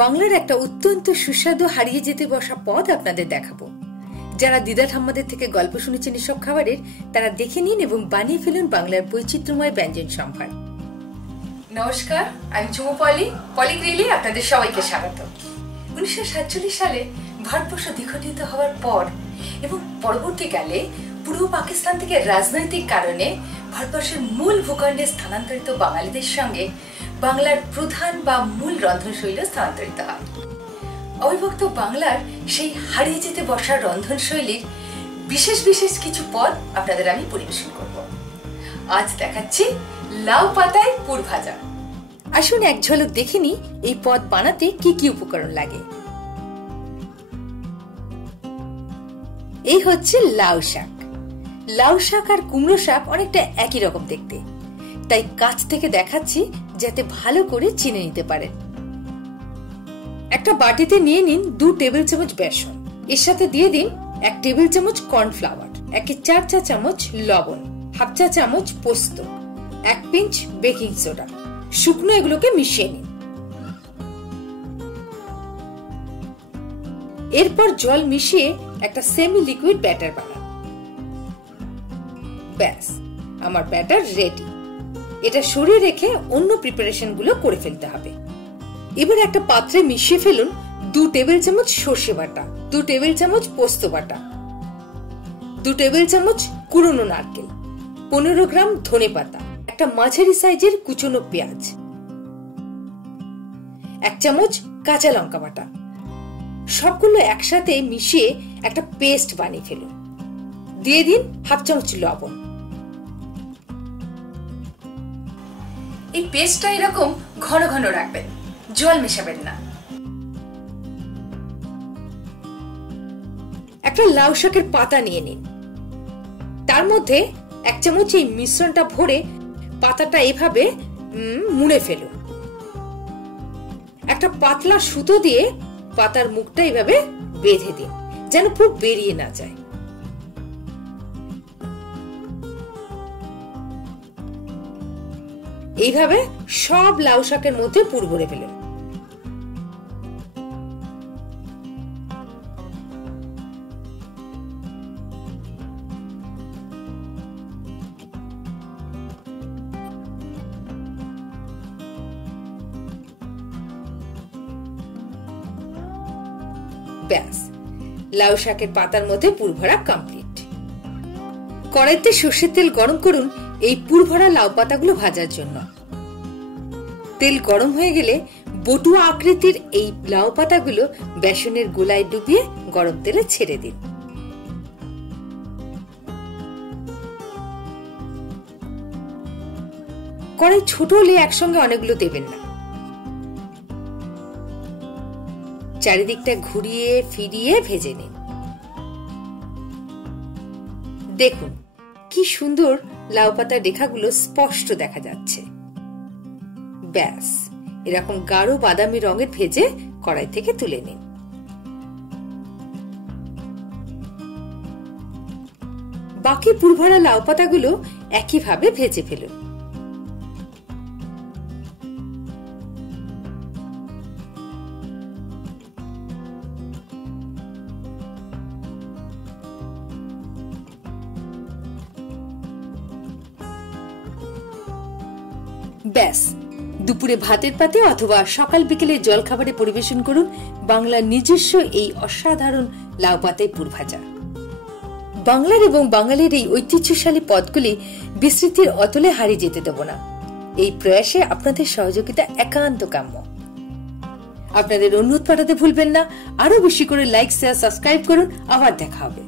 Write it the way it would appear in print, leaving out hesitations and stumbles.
বাংলার একটা অত্যন্ত সুস্বাদু হারিয়ে যেতে বসা পদ আপনাদের দেখাবো। যারা দিদা ঠাম্মাদের থেকে গল্প শুনেছেন এসব খাবারের, তারা দেখে নিন এবং বানিয়ে ফেলুন বাংলার বৈচিত্র্যময় ব্যঞ্জন সম্ভার। নমস্কার, আমি ঝুমু PoliGrill আপনাদের সবাইকে স্বাগত। 1947 সালে ভারতবর্ষ দ্বিখণ্ডিত হওয়ার পর এবং পরবর্তীকালে পূর্ব পাকিস্তান থেকে রাজনৈতিক কারণে ভারতবর্ষের মূল ভূখণ্ডে স্থানান্তরিত বাঙালিদের সঙ্গে বাংলার প্রধান বা মূল রন্ধনশৈলী স্থানান্তরিত হয়। অবিভক্ত বাংলার সেই হারিয়ে যেতে বসা রন্ধনশৈলীর বিশেষ বিশেষ কিছু পদ আপনাদের আমি পরিবেশন করব। আজ দেখাচ্ছি লাউ পাতায় পুর ভাজা। আসুন এক ঝলক দেখে নিই এই পদ বানাতে কি কি উপকরণ লাগে। এই হচ্ছে লাউ শাক। লাউ শাক আর কুমড়ো শাক অনেকটা একই রকম দেখতে, তাই কাছ থেকে দেখাচ্ছি যাতে ভালো করে চিনে নিতে পারেন। একটা বাটিতে নিয়ে নিন 2 টেবিল চামচ বেসন, এর সাথে দিয়ে দিন 1 টেবিল চামচ কর্নফ্লাওয়ার, 1/4 চা চামচ লবণ, 1/2 চা চামচ পোস্ত, 1 পিঞ্চ বেকিং সোডা। শুকনো এগুলোকে মিশিয়ে নিন। এরপর জল মিশিয়ে একটা সেমি লিকুইড ব্যাটার বানান। ব্যাস, আমার ব্যাটার রেডি। এটা সরিয়ে রেখে অন্য প্রিপারেশন গুলো করে ফেলতে হবে। এবার একটা পাত্রে মিশিয়ে ফেলুন 2 টেবিল চামচ সর্ষে বাটা, 2 টেবিল চামচ পোস্ত বাটা, 2 টেবিল চামচ কুড়নো নারকেল, 15 গ্রাম ধনে পাতা, একটা মাঝারি সাইজের কুচনো পেঁয়াজ, 1 চামচ কাঁচা লঙ্কা বাটা। সবগুলো একসাথে মিশিয়ে একটা পেস্ট বানিয়ে ফেলুন। দিয়ে দিন 1/2 চামচ লবণ। এই পেস্টটা এরকম ঘন ঘন রাখবেন, জল মেশাবেন না। একটা লাউ শাকের পাতা নিয়ে নিন, তার মধ্যে 1 চামচ এই মিশ্রণটা ভরে পাতাটা এভাবে মুড়ে ফেলুন। একটা পাতলা সুতো দিয়ে পাতার মুখটা এভাবে বেঁধে দিন, যেন পুরো বেরিয়ে না যায়। এইভাবে সব লাউ শাকের মধ্যে পুর ভরে ফেলুন। ব্যাস, লাউ শাকের পাতার মধ্যে পুর ভরা কমপ্লিট। কড়াইতে সর্ষের তেল গরম করুন এই পুর ভরা লাউ পাতাগুলো ভাজার জন্য। তেল গরম হয়ে গেলে বটুয়া আকৃতির এই লাউ পাতাগুলো বেসনের গোলায় ডুবিয়ে গরম তেলে ছেড়ে দিন। কড়াই ছোট হলে একসঙ্গে অনেকগুলো দেবেন না। চারিদিকটা ঘুরিয়ে ফিরিয়ে ভেজে নিন। দেখুন কি সুন্দর লাউ পাতার রেখাগুলো স্পষ্ট দেখা যাচ্ছে। ব্যাস, এরকম গাঢ় বাদামি রঙের ভেজে কড়াই থেকে তুলে নিন। বাকি পুরভরা লাউ পাতাগুলো একইভাবে ভেজে ফেলুন। ব্যাস, দুপুরে ভাতের পাতে অথবা সকাল বিকেলে জল খাবারে পরিবেশন করুন বাংলার নিজস্ব এই অসাধারণ লাউ পাতায় পুর ভাজা। বাংলার এবং বাঙালির এই ঐতিহ্যশালী পদগুলি বিস্মৃতির অতলে হারিয়ে যেতে দেব না। এই প্রয়াসে আপনাদের সহযোগিতা একান্ত কাম্য। আপনাদের অনুরোধ পাঠাতে ভুলবেন না। আরো বেশি করে লাইক, শেয়ার, সাবস্ক্রাইব করুন। আবার দেখা হবে।